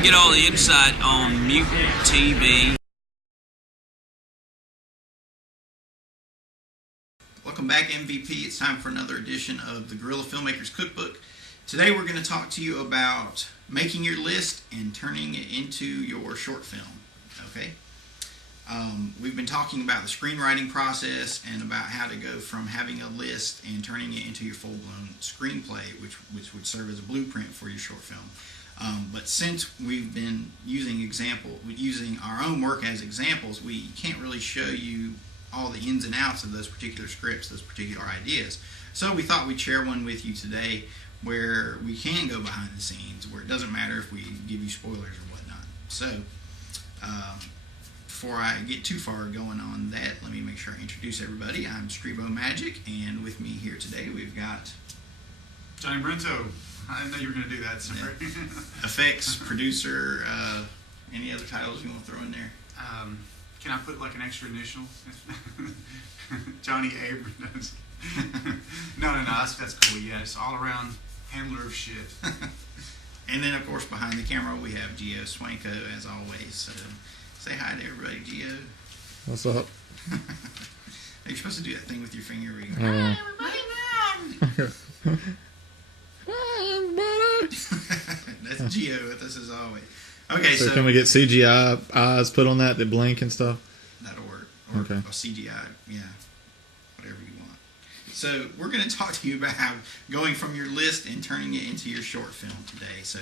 to get all the insight on Mutant TV. Welcome back, MVP. It's time for another edition of the Guerrilla Filmmakers Cookbook. Today we're going to talk to you about making your list and turning it into your short film. Okay? We've been talking about the screenwriting process and about how to go from having a list and turning it into your full-blown screenplay, which would serve as a blueprint for your short film. But since we've been using our own work as examples, we can't really show you all the ins and outs of those particular scripts, those particular ideas. So we thought we'd share one with you today where we can go behind the scenes, where it doesn't matter if we give you spoilers or whatnot. So before I get too far going on that, let me make sure I introduce everybody. I'm Streebo Magic, and with me here today we've got Johnny Brento. I didn't know you were going to do that. Sorry. Yeah. Effects, producer, any other titles you want to throw in there? Can I put like an extra initial? Johnny Abrams. No, that's cool. Yeah, it's all around handler of shit. And then, of course, behind the camera we have Geo Swanko, as always. So say hi to everybody, Geo. What's up? You're supposed to do that thing with your finger where you go, Hi, That's Geo with us as always. Okay, so can we get CGI eyes put on that blink and stuff? That'll work. Or CGI, yeah. Whatever you want. So we're going to talk to you about going from your list and turning it into your short film today. So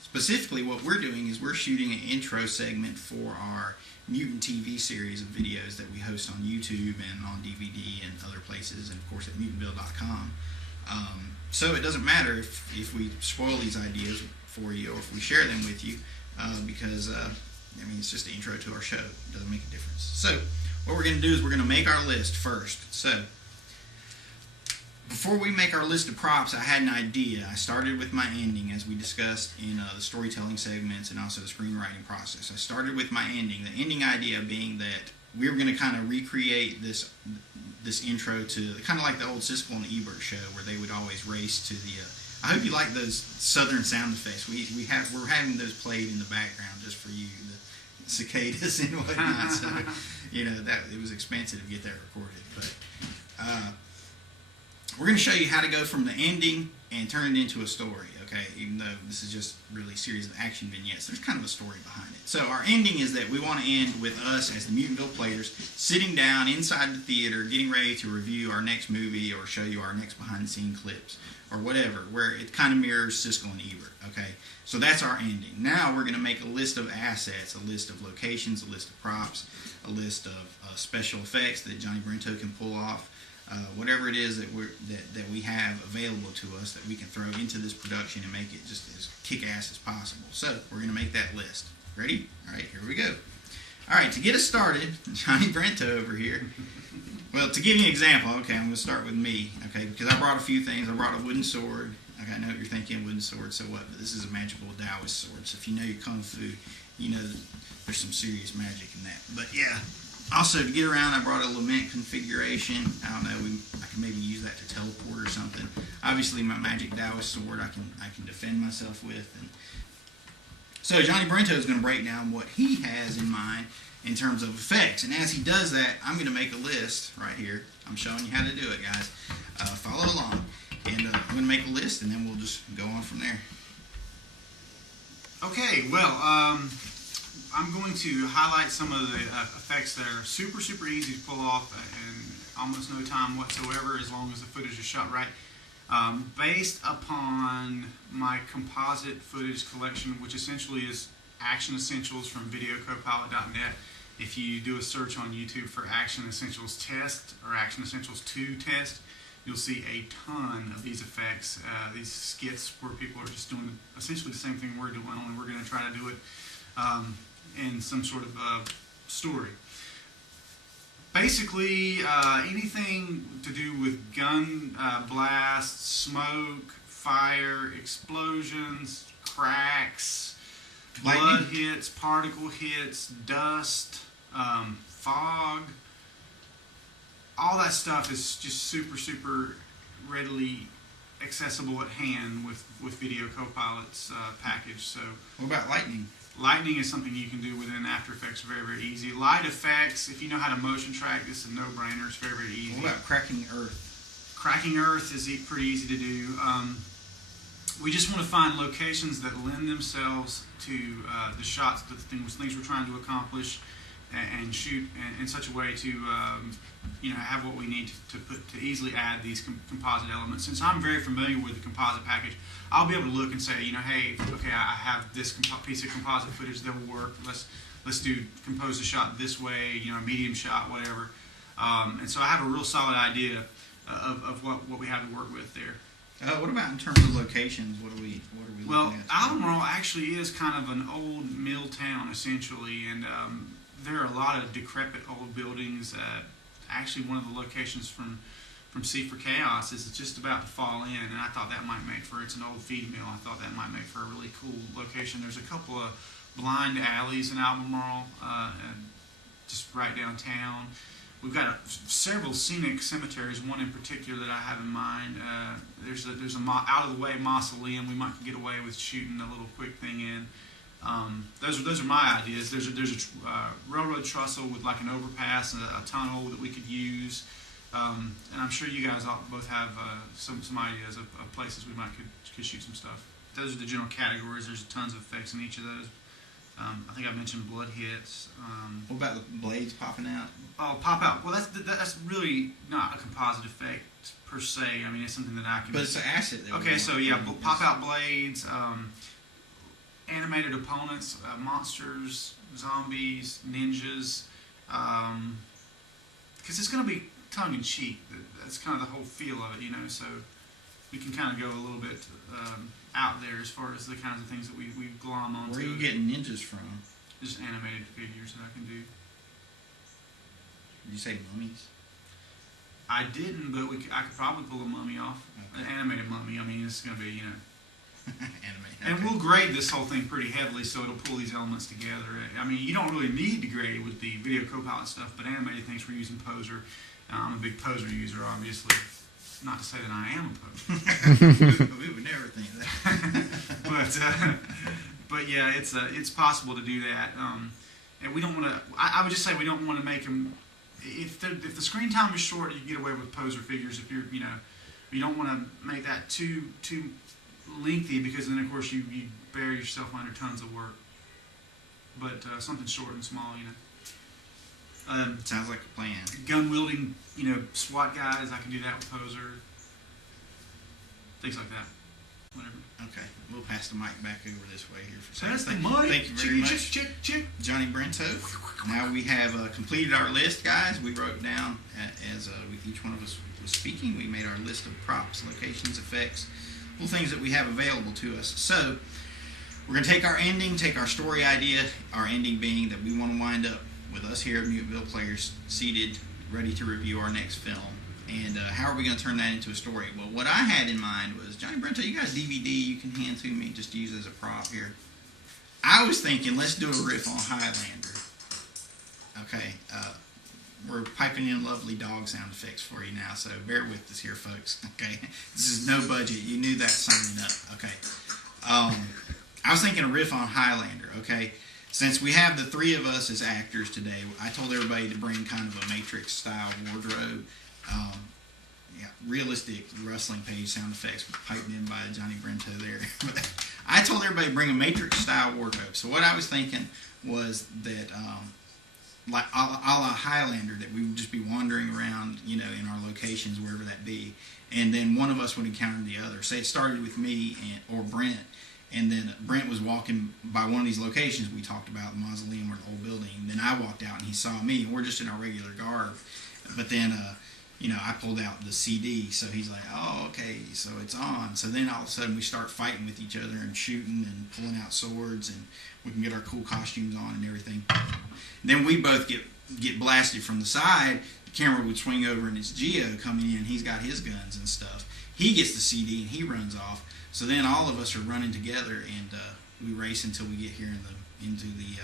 specifically what we're doing is we're shooting an intro segment for our Mutant TV series of videos that we host on YouTube and on DVD and other places, and of course at mutantville.com. So it doesn't matter if we spoil these ideas for you or if we share them with you, because it's just the intro to our show. It doesn't make a difference. So what we're going to do is we're going to make our list first. So before we make our list of props, I had an idea. I started with my ending, as we discussed in the storytelling segments and also the screenwriting process. I started with my ending. The ending idea being that we were going to kind of recreate this intro to kind of like the old Siskel and Ebert show, where they would always race to the. I hope you like those southern sound effects. We're having those played in the background just for you, the cicadas and whatnot. So that it was expensive to get that recorded, but. We're going to show you how to go from the ending and turn it into a story, okay? Even though this is just really a series of action vignettes, there's kind of a story behind it. So our ending is that we want to end with us as the Mutantville Players sitting down inside the theater, getting ready to review our next movie or show you our next behind-the-scenes clips or whatever, where it kind of mirrors Siskel and Ebert, okay? So that's our ending. Now we're going to make a list of assets, a list of locations, a list of props, a list of special effects that Johnny Brento can pull off. Whatever it is that we have available to us that we can throw into this production and make it just as kick-ass as possible. So we're going to make that list. Ready? All right, here we go. All right, to get us started, Johnny Brento over here. Well, to give you an example, okay, I'm going to start with me, okay, because I brought a few things. I brought a wooden sword. Okay, I know you're thinking wooden sword, so what? But this is a magical Taoist sword. So if you know your Kung Fu, you know that there's some serious magic in that. But yeah. Also, to get around, I brought a lament configuration. I don't know, I can maybe use that to teleport or something. Obviously, my magic Taoist sword I can defend myself with. And so Johnny Brento is going to break down what he has in mind in terms of effects. And as he does that, I'm going to make a list right here. I'm showing you how to do it, guys. Follow along. And I'm going to make a list, and then we'll just go on from there. Okay, well, I'm going to highlight some of the effects that are super, super easy to pull off in almost no time whatsoever, as long as the footage is shot right. Based upon my composite footage collection, which essentially is Action Essentials from videocopilot.net. If you do a search on YouTube for Action Essentials Test or Action Essentials 2 Test, you'll see a ton of these effects, these skits where people are just doing essentially the same thing we're doing, only we're going to try to do it in some sort of story. Basically, anything to do with gun blasts, smoke, fire, explosions, cracks, blood hits, particle hits, dust, fog. All that stuff is just super, super readily accessible at hand with Video Copilot's package. So, what about lightning? Lighting is something you can do within After Effects very, very easy. Light effects, if you know how to motion track, this is a no-brainer. It's very, very easy. What about cracking earth? Cracking earth is pretty easy to do. We just want to find locations that lend themselves to the shots, the things we're trying to accomplish, and shoot in such a way to have what we need to easily add these composite elements. Since I'm very familiar with the composite package, I'll be able to look and say, hey, okay, I have this piece of composite footage that will work. Let's compose the shot this way, medium shot, whatever. And so I have a real solid idea of what we have to work with there. What about in terms of locations? What are we Well, looking at? Albemarle actually is kind of an old mill town, essentially, and there are a lot of decrepit old buildings. Actually, one of the locations from C for Chaos is just about to fall in, and I thought that might make for, it's an old feed mill, I thought that might make for a really cool location. There's a couple of blind alleys in Albemarle, just right downtown. We've got several scenic cemeteries, one in particular that I have in mind. There's a out-of-the-way mausoleum we might get away with shooting a little quick thing in. Those are my ideas. There's a railroad trestle with like an overpass and a tunnel that we could use. And I'm sure you guys both have some ideas of places we could shoot some stuff. Those are the general categories. There's tons of effects in each of those. I think I mentioned blood hits. What about the blades popping out? Oh, pop out. Well, that's really not a composite effect per se. I mean, it's something that I can. But it's an asset. Okay, so yeah, pop out blades, animated opponents, monsters, zombies, ninjas. Because it's going to be tongue in cheek. That's kind of the whole feel of it, So we can kind of go a little bit out there as far as the kinds of things that we glom onto. Where are you getting ninjas from? Just animated figures that I can do. Did you say mummies? I didn't, but I could probably pull a mummy off. Okay. An animated mummy. I mean, it's going to be, Animated. And we'll grade this whole thing pretty heavily, so it'll pull these elements together. I mean, you don't really need to grade it with the video copilot stuff, but animated things we're using Poser. I'm a big Poser user, obviously. Not to say that I am a Poser. We would never think that. But yeah, it's possible to do that. And we don't want to. I would just say we don't want to make them. If the screen time is short, you get away with Poser figures. If you don't want to make that too lengthy, because then of course you bury yourself under tons of work. But something short and small, Sounds like a plan. Gun wielding, SWAT guys, I can do that with Poser. Things like that. Whatever. Okay, we'll pass the mic back over this way here for a second. That's the mic. Thank you very much, Chick. Johnny Brento. Now we have completed our list, guys. We wrote down as each one of us was speaking. We made our list of props, locations, effects, little things that we have available to us. So we're going to take our ending, take our story idea, our ending being that we want to wind up with us here at Mutantville Players, seated, ready to review our next film. And how are we going to turn that into a story? Well, what I had in mind was, Johnny Brento, you got a DVD you can hand to me just to use as a prop here. I was thinking, let's do a riff on Highlander. Okay, we're piping in lovely dog sound effects for you now, so bear with us here, folks. Okay, this is no budget. You knew that signing up. Okay, I was thinking a riff on Highlander. Okay, since we have the three of us as actors today, I told everybody to bring kind of a Matrix-style wardrobe. Realistic wrestling page sound effects piped in by Johnny Brento there. I told everybody to bring a Matrix-style wardrobe. So what I was thinking was that, like a la Highlander, that we would just be wandering around, in our locations, wherever that be, and then one of us would encounter the other. Say it started with me or Brent, and then Brent was walking by one of these locations we talked about, the mausoleum or the old building. And then I walked out and he saw me, and we're just in our regular garb. But then, I pulled out the CD, so he's like, oh, okay, so it's on. So then all of a sudden we start fighting with each other and shooting and pulling out swords, and we can get our cool costumes on and everything. And then we both get blasted from the side. The camera would swing over and it's Geo coming in. He's got his guns and stuff. He gets the CD and he runs off. So then all of us are running together, and we race until we get here into the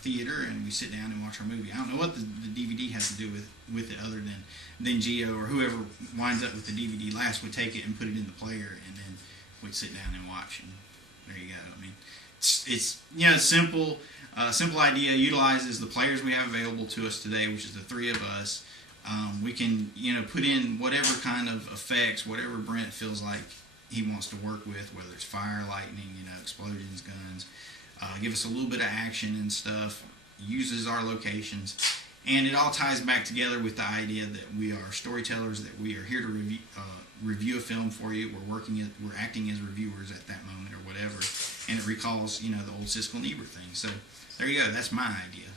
theater, and we sit down and watch our movie. I don't know what the DVD has to do with it, other than Geo or whoever winds up with the DVD last would take it and put it in the player, and then we'd sit down and watch, and there you go. I mean, it's simple. Simple idea, utilizes the players we have available to us today, which is the three of us. We can put in whatever kind of effects, whatever Brent feels like he wants to work with, whether it's fire, lightning, explosions, guns. Give us a little bit of action and stuff. Uses our locations, and it all ties back together with the idea that we are storytellers, that we are here to review a film for you. We're acting as reviewers at that moment or whatever, and it recalls the old Siskel and Ebert thing. So there you go. That's my idea.